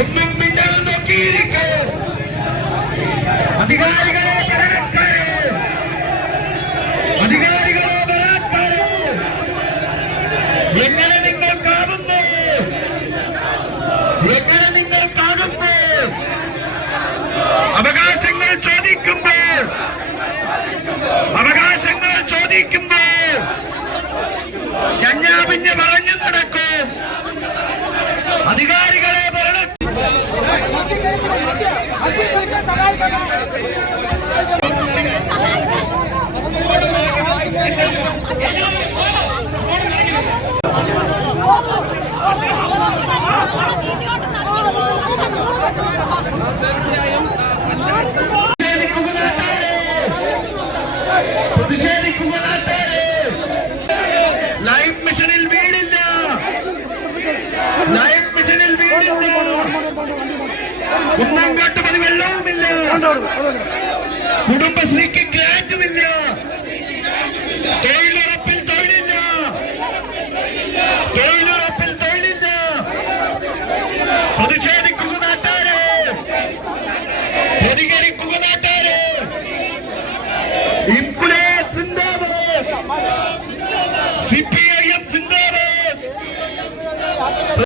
ഒന്നും നിങ്ങൾ നോക്കിയിരിക്കേ. അധികാരികളെ അധികാരികളോ ബലാത്കാരോ എങ്ങനെ നിങ്ങൾ കാണുന്നു? എങ്ങനെ നിങ്ങൾ കാണുന്നു? അവകാശങ്ങൾ ചോദിക്കുമ്പോൾ അവകാശങ്ങൾ ചോദിക്കുമ്പോൾ ഞഞ്ഞാപിഞ്ഞ പറ പ്രതിഷേധിക്കുക നാട്ടുകാരെ ലൈഫ് മിഷനിൽ വീടില്ല ലൈഫ് മിഷനിൽ വീടില്ല ഒന്നാം കാട്ട് പതിവെള്ളവുമില്ല